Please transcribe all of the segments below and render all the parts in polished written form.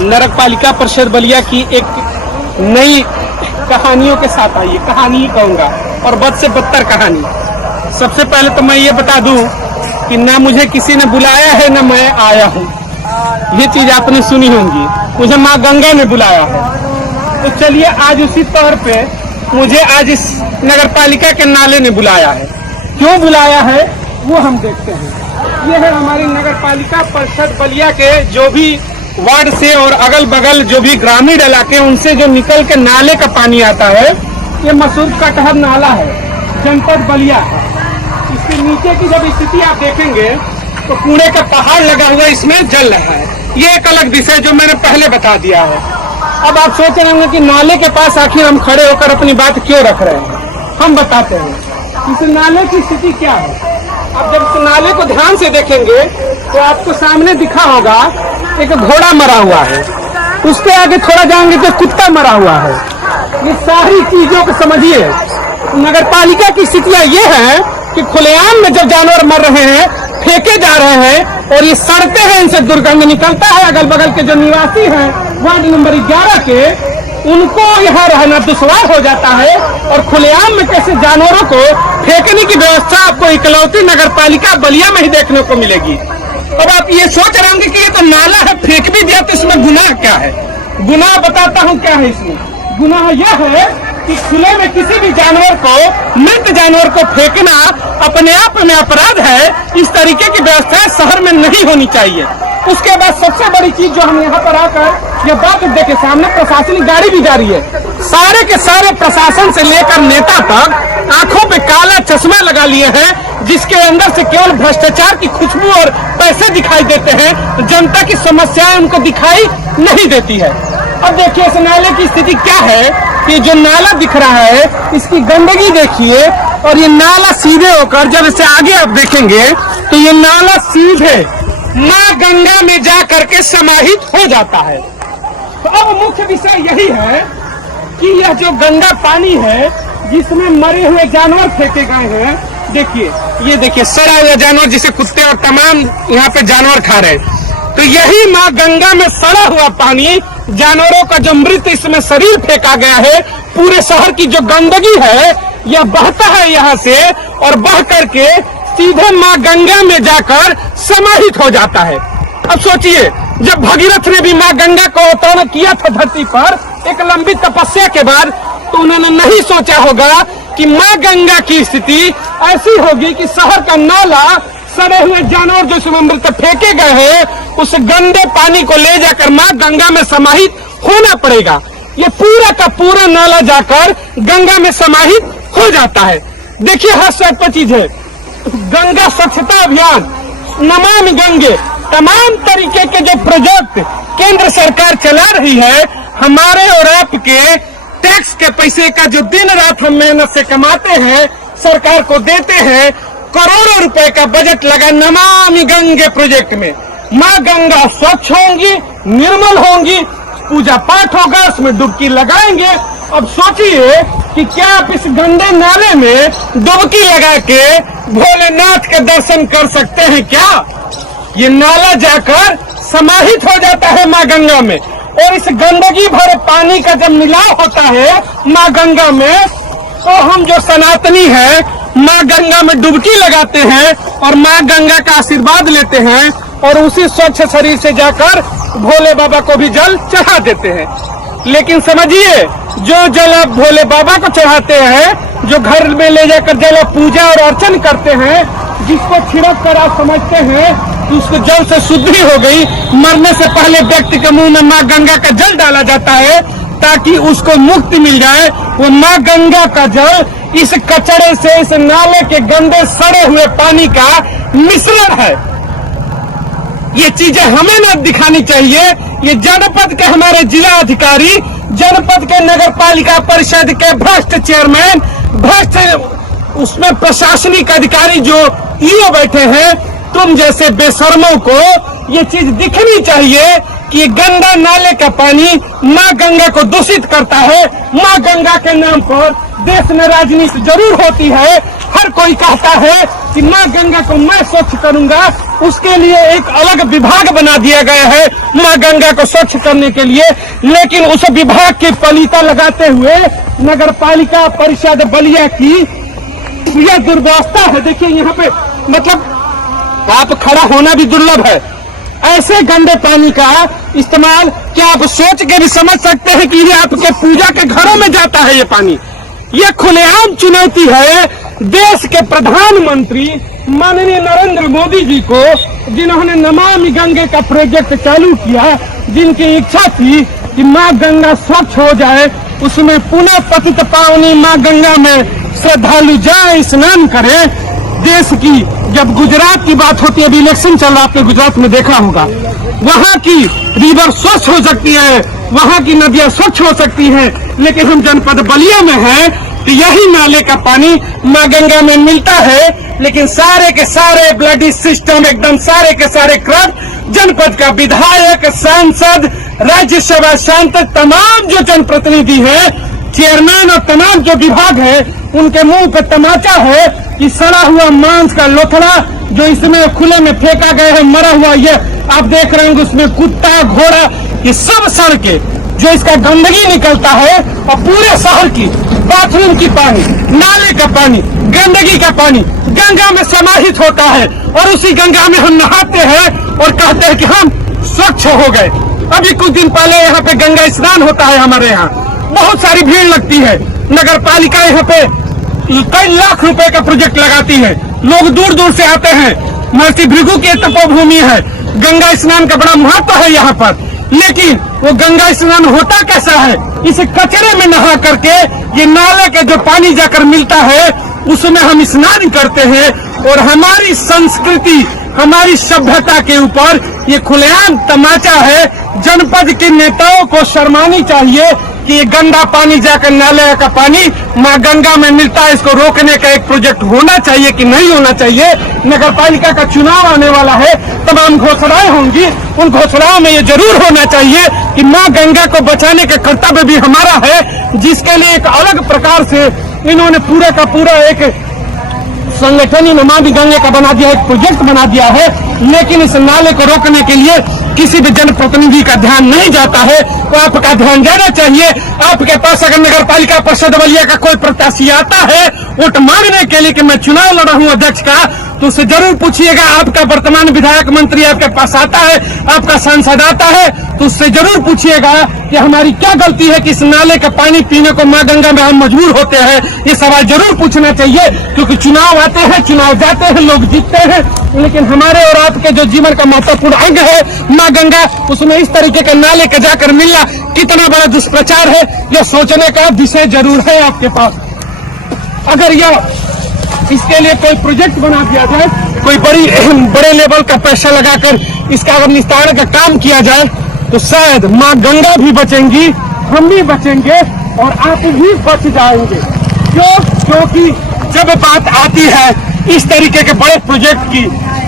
नगर पालिका परिषद बलिया की एक नई कहानियों के साथ आई है। कहानी ही कहूँगा और बद से बदतर कहानी। सबसे पहले तो मैं ये बता दूं कि ना मुझे किसी ने बुलाया है ना मैं आया हूँ। ये चीज आपने सुनी होंगी, मुझे माँ गंगा ने बुलाया है। तो चलिए आज उसी तौर पे मुझे आज इस नगर पालिका के नाले ने बुलाया है। क्यों बुलाया है वो हम देखते हैं। ये है हमारी नगर पालिका परिषद बलिया के जो भी वार्ड से और अगल बगल जो भी ग्रामीण इलाके उनसे जो निकल के नाले का पानी आता है। ये मसूद कटहर नाला है, जनपद बलिया है। इसके नीचे की जब स्थिति आप देखेंगे तो कूड़े का पहाड़ लगा हुआ इसमें जल रहा है। ये एक अलग विषय जो मैंने पहले बता दिया है। अब आप सोच रहे होंगे कि नाले के पास आखिर हम खड़े होकर अपनी बात क्यों रख रहे हैं। हम बताते हैं इस नाले की स्थिति क्या है। अब जब इस नाले को ध्यान से देखेंगे तो आपको सामने दिखा होगा एक घोड़ा मरा हुआ है, उसके आगे थोड़ा जाएंगे तो कुत्ता मरा हुआ है। ये सारी चीजों को समझिए। नगर पालिका की स्थितियां ये है कि खुलेआम में जब जानवर मर रहे हैं, फेंके जा रहे हैं और ये सड़ते हैं, इनसे दुर्गंध निकलता है। अगल बगल के जो निवासी हैं वार्ड नंबर 11 के, उनको यहाँ रहना दुश्वार हो जाता है। और खुलेआम में कैसे जानवरों को फेंकने की व्यवस्था आपको इकलौती नगर पालिका बलिया में ही देखने को मिलेगी। अब आप ये सोच रहे होंगे कि ये तो नाला है, फेंक भी दिया तो इसमें गुनाह क्या है। गुनाह बताता हूँ क्या है इसमें। गुनाह यह है कि खुले में किसी भी जानवर को, मृत जानवर को फेंकना अपने आप में अपराध है। इस तरीके की व्यवस्था शहर में नहीं होनी चाहिए। उसके बाद सबसे बड़ी चीज जो हम यहाँ पर आकर ये बात देखे, सामने प्रशासनिक गाड़ी भी जा रही है। सारे के सारे प्रशासन से लेकर नेता तक आंखों पे काला चश्मा लगा लिए हैं, जिसके अंदर से केवल भ्रष्टाचार की खुशबू और पैसे दिखाई देते हैं। जनता की समस्याएं उनको दिखाई नहीं देती है। अब देखिए इस नाले की स्थिति क्या है कि जो नाला दिख रहा है इसकी गंदगी देखिए। और ये नाला सीधे होकर जब इसे आगे आप देखेंगे तो ये नाला सीधे माँ गंगा में जा करके समाहित हो जाता है। तो अब मुख्य विषय यही है कि यह जो गंदा पानी है जिसमें मरे हुए जानवर फेंके गए हैं, देखिए ये देखिए सड़ा हुआ जानवर जिसे कुत्ते और तमाम यहाँ पे जानवर खा रहे हैं। तो यही माँ गंगा में सड़ा हुआ पानी, जानवरों का जो मृत इसमें शरीर फेंका गया है, पूरे शहर की जो गंदगी है यह बहता है यहाँ से और बह करके सीधे माँ गंगा में जाकर समाहित हो जाता है। अब सोचिए जब भगीरथ ने भी माँ गंगा को अवतरण किया था धरती पर एक लंबी तपस्या के बाद, तो उन्होंने नहीं सोचा होगा कि माँ गंगा की स्थिति ऐसी होगी कि शहर का नाला सड़े हुए जानवर जो इसमें मृत फेंके गए हैं उस गंदे पानी को ले जाकर माँ गंगा में समाहित होना पड़ेगा। ये पूरा का पूरा नाला जाकर गंगा में समाहित हो जाता है। देखिए हर सब चीज है, गंगा स्वच्छता अभियान, नमामि गंगे, तमाम तरीके के जो प्रोजेक्ट केंद्र सरकार चला रही है, हमारे और आपके टैक्स के पैसे का जो दिन रात हम मेहनत से कमाते हैं, सरकार को देते हैं। करोड़ों रुपए का बजट लगा नमामि गंगे प्रोजेक्ट में। माँ गंगा स्वच्छ होंगी, निर्मल होंगी, पूजा पाठ होगा, उसमें डुबकी लगाएंगे। अब सोचिए कि क्या आप इस गंदे नाले में डुबकी लगा के भोलेनाथ के दर्शन कर सकते हैं क्या? ये नाला जाकर समाहित हो जाता है माँ गंगा में। और इस गंदगी भरे पानी का जब मिलाव होता है माँ गंगा में, तो हम जो सनातनी है माँ गंगा में डुबकी लगाते हैं और माँ गंगा का आशीर्वाद लेते हैं और उसी स्वच्छ शरीर से जाकर भोले बाबा को भी जल चढ़ा देते हैं। लेकिन समझिए जो जल आप भोले बाबा को चढ़ाते हैं, जो घर में ले जाकर जल पूजा और अर्चन करते हैं, जिसको छिड़क कर आप समझते हैं कि उसको जल से शुद्धि हो गई, मरने से पहले व्यक्ति के मुंह में माँ गंगा का जल डाला जाता है ताकि उसको मुक्ति मिल जाए। वो माँ गंगा का जल इस कचरे से, इस नाले के गंदे सड़े हुए पानी का मिश्रण है। ये चीजें हमें न दिखानी चाहिए। ये जनपद के हमारे जिला अधिकारी, जनपद के नगर पालिका परिषद के भ्रष्ट चेयरमैन, भ्रष्ट उसमें प्रशासनिक अधिकारी जो ईओ बैठे हैं, तुम जैसे बेशर्मों को ये चीज दिखनी चाहिए कि गंदा नाले का पानी माँ गंगा को दूषित करता है। माँ गंगा के नाम पर देश में राजनीति जरूर होती है। हर कोई कहता है कि माँ गंगा को मैं स्वच्छ करूंगा, उसके लिए एक अलग विभाग बना दिया गया है मां गंगा को स्वच्छ करने के लिए। लेकिन उस विभाग की पलीता लगाते हुए नगर पालिका परिषद बलिया की यह दुर्व्यवस्था है। देखिए यहाँ पे मतलब आप खड़ा होना भी दुर्लभ है। ऐसे गंदे पानी का इस्तेमाल क्या आप सोच के भी समझ सकते हैं कि ये आपके पूजा के घरों में जाता है? ये पानी, ये खुलेआम चुनौती है देश के प्रधानमंत्री माननीय नरेंद्र मोदी जी को, जिन्होंने नमामि गंगे का प्रोजेक्ट चालू किया, जिनकी इच्छा थी कि मां गंगा स्वच्छ हो जाए, उसमें पुनः पतित पावनी मां गंगा में श्रद्धालु जाए, स्नान करें। देश की जब गुजरात की बात होती है, अभी इलेक्शन चल रहा है, आपने गुजरात में देखा होगा, वहां की रिवर स्वच्छ हो सकती है, वहां की नदियां स्वच्छ हो सकती हैं, लेकिन हम जनपद बलिया में हैं तो यही नाले का पानी मां गंगा में मिलता है, लेकिन सारे के सारे ब्लडी सिस्टम एकदम सारे के सारे करप्ट। जनपद का विधायक, सांसद, राज्यसभा सांसद, तमाम जो जनप्रतिनिधि है, चेयरमैन और तमाम जो विभाग है, उनके मुंह पे तमाचा है कि सड़ा हुआ मांस का लोथड़ा जो इसमें खुले में फेंका गया है, मरा हुआ, ये आप देख रहे होंगे, उसमें कुत्ता, घोड़ा, ये सब सड़ के जो इसका गंदगी निकलता है, और पूरे शहर की बाथरूम की पानी, नाले का पानी, गंदगी का पानी गंगा में समाहित होता है, और उसी गंगा में हम नहाते हैं और कहते हैं कि हम स्वच्छ हो गए। अभी कुछ दिन पहले यहाँ पे गंगा स्नान होता है, हमारे यहाँ बहुत सारी भीड़ लगती है। नगर पालिका यहाँ पे कई लाख रुपए का प्रोजेक्ट लगाती है, लोग दूर दूर से आते हैं। महर्षि भृगु की तपोभूमि है, गंगा स्नान का बड़ा महत्व है यहाँ पर, लेकिन वो गंगा स्नान होता कैसा है? इस कचरे में नहा करके ये नाले के जो पानी जाकर मिलता है, उसमें हम स्नान करते हैं, और हमारी संस्कृति, हमारी सभ्यता के ऊपर ये खुलेआम तमाचा है। जनपद के नेताओं को शर्मानी चाहिए कि ये गंदा पानी जाकर नाले का पानी मां गंगा में मिलता है, इसको रोकने का एक प्रोजेक्ट होना चाहिए कि नहीं होना चाहिए। नगर पालिका का चुनाव आने वाला है, तमाम घोषणाएं होंगी, उन घोषणाओं में ये जरूर होना चाहिए कि मां गंगा को बचाने का कर्तव्य भी हमारा है, जिसके लिए एक अलग प्रकार से इन्होंने पूरा का पूरा एक संगठन ही नमामि गंगे का बना दिया, एक प्रोजेक्ट बना दिया है। लेकिन इस नाले को रोकने के लिए किसी भी जनप्रतिनिधि का ध्यान नहीं जाता है, तो आपका ध्यान जाना चाहिए। आपके पास अगर नगर पालिका परिषद बलिया का कोई प्रत्याशी आता है वोट मांगने के लिए कि मैं चुनाव लड़ा हूं अध्यक्ष का, तो उससे जरूर पूछिएगा। आपका वर्तमान विधायक मंत्री आपके पास आता है, आपका सांसद आता है, तो उससे जरूर पूछिएगा कि हमारी क्या गलती है कि इस नाले का पानी पीने को मां गंगा में हम मजबूर होते हैं। ये सवाल जरूर पूछना चाहिए, क्योंकि चुनाव आते हैं, चुनाव जाते हैं, लोग जीतते हैं, लेकिन हमारे और आपके जो जीवन का महत्वपूर्ण अंग है मां गंगा, उसमें इस तरीके के नाले का जाकर मिलना कितना बड़ा दुष्प्रचार है, यह सोचने का विषय जरूर है आपके पास। अगर यह इसके लिए कोई प्रोजेक्ट बना दिया जाए, कोई बड़े लेवल का पैसा लगाकर इसका अगर निस्तारण का काम किया जाए, तो शायद मां गंगा भी बचेंगी, हम भी बचेंगे, और आप भी बच जाएंगे। क्योंकि जब बात आती है इस तरीके के बड़े प्रोजेक्ट की,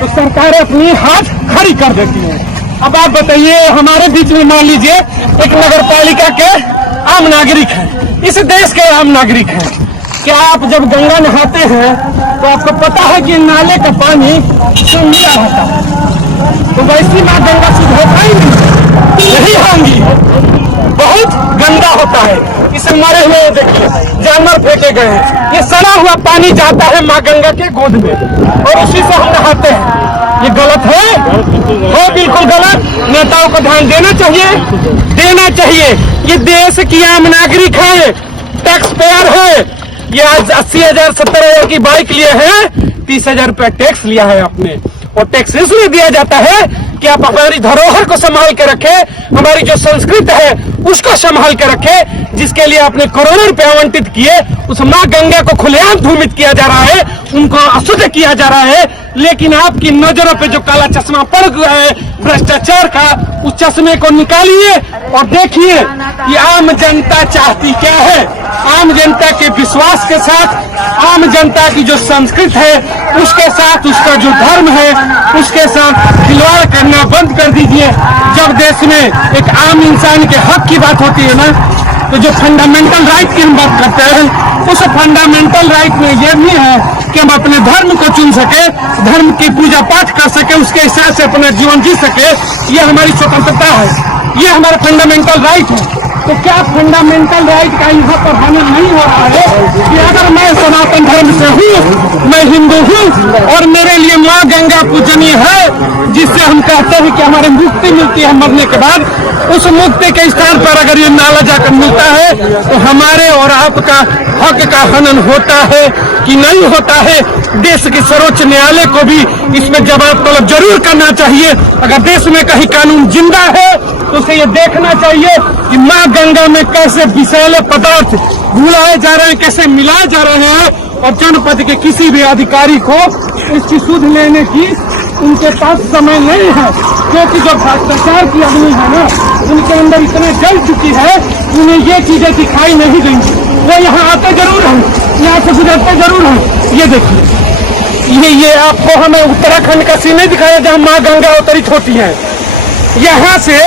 तो सरकारें अपनी हाथ खड़ी कर देती है। अब आप बताइए, हमारे बीच में मान लीजिए एक नगर पालिका के आम नागरिक हैं, इस देश के आम नागरिक हैं, क्या आप जब गंगा नहाते हैं तो आपको पता है कि नाले का पानी शुद्ध मिला होता है? तो वैसी मां गंगा शुद्ध होता ही नहीं होंगी, बहुत गंदा होता है। इसे मरे हुए देखिए जानवर फेंके गए हैं, ये सड़ा हुआ पानी जाता है मां गंगा के गोद में, और उसी से हम नहाते हैं। ये गलत है, हो बिल्कुल गलत। नेताओं को ध्यान देना चाहिए। ये देश की आम नागरिक है, टैक्स पेयर है। ये आज 80,000 70,000 की बाइक लिए हैं, 30,000 रुपया टैक्स लिया है आपने, और टैक्स इसलिए दिया जाता है कि आप हमारी धरोहर को संभाल के रखें, हमारी जो संस्कृति है उसको संभाल के रखें, जिसके लिए आपने करोड़ों रुपए आवंटित किए। उस मां गंगा को खुलेआम धूमित किया जा रहा है, उनको अशुद्ध किया जा रहा है, लेकिन आपकी नजरों पे जो काला चश्मा पड़ गया है भ्रष्टाचार का, उस चश्मे को निकालिए और देखिए कि आम जनता चाहती क्या है। आम जनता के विश्वास के साथ, आम जनता की जो संस्कृति है उसके साथ, उसका जो धर्म है उसके साथ खिलवाड़ करना बंद कर दीजिए। जब देश में एक आम इंसान के हक की बात होती है ना, तो जो फंडामेंटल राइट की हम बात करते हैं, उस फंडामेंटल राइट में ये भी है कि हम अपने धर्म को चुन सके, धर्म की पूजा पाठ कर सके, उसके हिसाब से अपना जीवन जी सके। ये हमारी स्वतंत्रता है, ये हमारा फंडामेंटल राइट है। तो क्या फंडामेंटल राइट का यहाँ पर हनन नहीं हो रहा है कि अगर मैं सनातन धर्म से हूँ, मैं हिंदू हूँ और मेरे लिए माँ गंगा पूजनीय है, जिससे हम कहते हैं कि हमारी मुक्ति मिलती है मरने के बाद, उस मुक्ति के स्थान पर अगर ये नाला जाकर मिलता है तो हमारे और आपका हक का हनन होता है कि नहीं होता है। देश के सर्वोच्च न्यायालय को भी इसमें जवाब तलब जरूर करना चाहिए। अगर देश में कहीं कानून जिंदा है तो उसे ये देखना चाहिए कि माँ गंगा में कैसे विषैले पदार्थ घुलाए जा रहे हैं, कैसे मिलाए जा रहे हैं, और जनपद के किसी भी अधिकारी को इसकी सुध लेने की उनके पास समय नहीं है, क्योंकि जो भ्रष्टाचार की अग्नि है ना, उनके अंदर इतने जल चुकी है, उन्हें ये चीजें दिखाई नहीं देंगी। वो यहाँ आते जरूर हैं, यहाँ से गुजरते जरूर हैं। ये देखिए, ये आपको हमें उत्तराखंड का सीन नहीं दिखाया जहाँ माँ गंगा अवतरित होती है। यहाँ से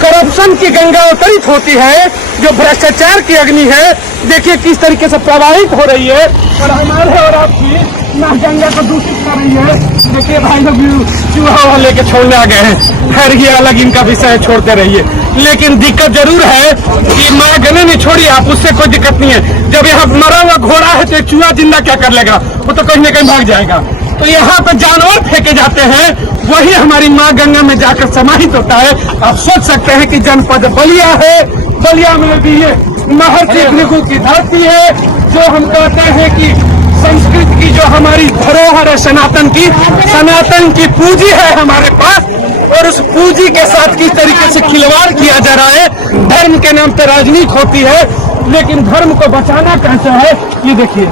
करप्शन की गंगा अवतरित होती है, जो भ्रष्टाचार की अग्नि है, देखिए किस तरीके से प्रवाहित हो रही है, और हमारे और आपकी माँ गंगा को दूषित कर रही है। देखिए भाई लोग चूहा लेके छोड़ने आ गए हैं, खैर ये अलग इनका विषय है, छोड़ते रहिए। लेकिन दिक्कत जरूर है कि माँ गंगा नहीं छोड़ी आप, उससे कोई दिक्कत नहीं है। जब यहाँ मरा हुआ घोड़ा है तो एक चूहा जिंदा क्या कर लेगा, वो तो कहीं न कहीं भाग जाएगा। तो यहाँ पे जानवर फेंके जाते हैं, वही हमारी माँ गंगा में जाकर समाहित होता है। आप सोच सकते हैं कि जनपद बलिया है, बलिया में भी ये महर्षि भृगु की धरती है, जो हम कहते हैं कि संस्कृत की जो हमारी धरोहर है, सनातन की पूंजी है हमारे पास, और उस पूंजी के साथ किस तरीके से खिलवाड़ किया जा रहा है। धर्म के नाम पे राजनीति होती है, लेकिन धर्म को बचाना कैसे है, ये देखिए।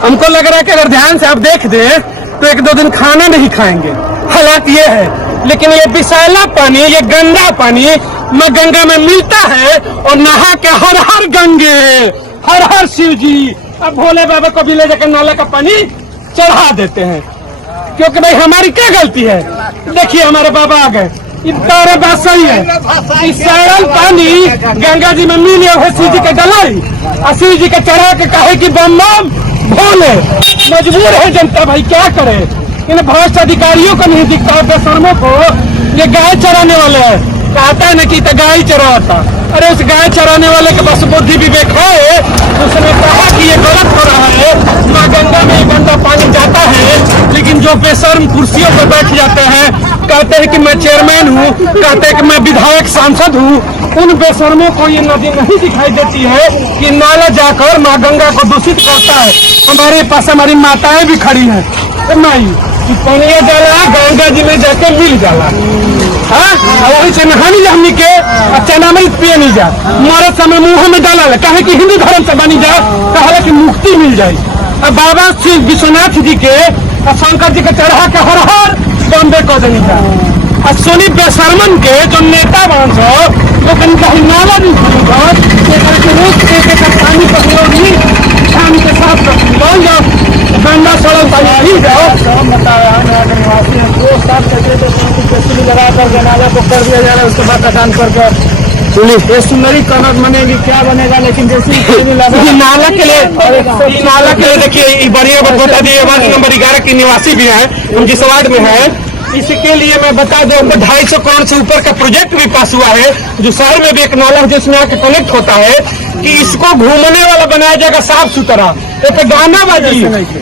हमको लग रहा है कि अगर ध्यान से आप देख दें तो एक दो दिन खाना नहीं खाएंगे, हालात ये है। लेकिन ये विषैला पानी, ये गंदा पानी माँ गंगा में मिलता है, और नहा के हर हर गंगे, हर हर शिव जी, अब भोले बाबा को भी ले जाकर नाला का पानी चढ़ा देते हैं, क्योंकि भाई हमारी क्या गलती है। देखिए हमारे बाबा आ गए, इतना बात सही है। इस सरल पानी गंगा जी में मिले है, शिव जी के डलाई, और शिव जी के चढ़ा के कहे कि बम बम भोले। मजबूर है जनता, भाई क्या करे। इन भ्रष्ट अधिकारियों को नहीं दिखता है, बेशर्मों को। ये गाय चराने वाले है, कहता है न कि तो गाय चराता, अरे उस गाय चराने वाले के पास बुद्धि विवेक है, उसने कहा कि ये गलत हो रहा है, माँ गंगा में गंदा पानी जाता है। लेकिन जो बेशर्म कुर्सियों पर बैठ जाते हैं, कहते हैं कि मैं चेयरमैन हूँ, कहते हैं कि मैं विधायक सांसद हूँ, उन बेशर्मों को ये नदी नहीं दिखाई देती है कि नाला जाकर माँ गंगा को दूषित करता है। हमारे पास हमारी माताएं भी खड़ी हैं, माई कि पनिया जाला गंगा जी में जाके मिल जाला, हाँ वही से नहानी जा हमनी के, चना में पिए नहीं जा, मरद समय मुंह में डाला कहे कि हिंदू धर्म से बनी जा, कहे कि मुक्ति मिल जाए। अब बाबा श्री विश्वनाथ जी के और शंकर जी के चढ़ा के हर हर बॉम्बे को देनी था। और सोनी बेशर्मन के जो नेता बन सो वो कहीं नाला नहीं खुलेगा, रोज पानी पकड़ोगी शाम के साथ डाल जाओ, गंदा सड़क पानी पी जाओ। लगा कर नाला को कर दिया जा रहा है, उसके बाद कटान करके ये सुंदरी कनक बनेगी, क्या बनेगा। लेकिन जैसे नाला के लिए देखिए बढ़िया बात बता दी। वार्ड नंबर 11 की निवासी भी है, हम जिस वार्ड में है, इसके लिए मैं बता दूं 250 करोड़ से ऊपर का प्रोजेक्ट भी पास हुआ है, जो शहर में भी एक नाला है जिसमें आके कनेक्ट होता है, कि इसको घूमने वाला बनाया जाएगा साफ सुथरा। एक गाना बाजी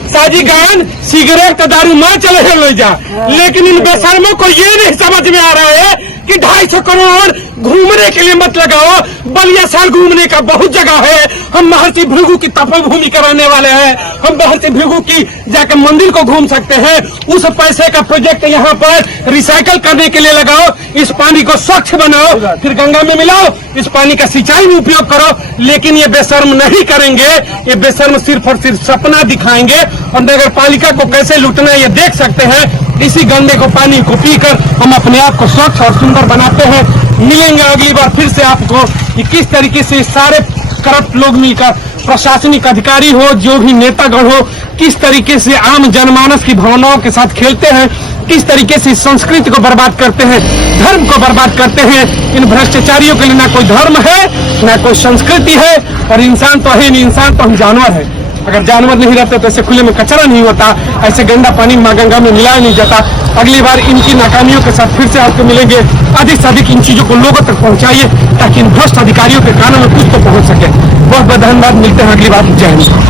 साजी गान सिगरेट दारू मार चले ले जा, लेकिन इन बेशर्मों को ये नहीं समझ में आ रहा है कि 250 करोड़ घूमने के लिए मत लगाओ। बलिया साल घूमने का बहुत जगह है, हम महर्षि भृगु की तपोभूमि कराने वाले हैं, हम महर्षि भृगु की जाकर मंदिर को घूम सकते हैं। उस पैसे का प्रोजेक्ट यहाँ पर रिसाइकल करने के लिए लगाओ, इस पानी को स्वच्छ बनाओ, फिर गंगा में मिलाओ, इस पानी का सिंचाई में उपयोग करो। लेकिन ये बेशर्म नहीं करेंगे, ये बेशर्म सिर्फ और सिर्फ सपना दिखाएंगे, और नगर पालिका को कैसे लूटना है ये देख सकते हैं। इसी गंदे को पानी को पीकर हम अपने आप को स्वच्छ और सुंदर बनाते हैं। मिलेंगे अगली बार फिर से आपको कि किस तरीके से सारे करप्ट लोग मिलकर, प्रशासनिक अधिकारी हो, जो भी नेतागण हो, किस तरीके से आम जनमानस की भावनाओं के साथ खेलते हैं। किस तरीके से इस संस्कृति को बर्बाद करते हैं, धर्म को बर्बाद करते हैं। इन भ्रष्टाचारियों के लिए ना कोई धर्म है, ना कोई संस्कृति है, और इंसान तो है नहीं, इंसान तो हम जानवर है। अगर जानवर नहीं रहते तो ऐसे खुले में कचरा नहीं होता, ऐसे गंदा पानी माँ गंगा में मिलाया नहीं जाता। अगली बार इनकी नाकामियों के साथ फिर से आपको मिलेंगे। अधिक से अधिक इन चीजों को लोगों तक पहुंचाइए ताकि इन भ्रष्ट अधिकारियों के कानों में कुछ तो पहुंच सके। बहुत बहुत धन्यवाद, मिलते हैं अगली बार। जय हिंद।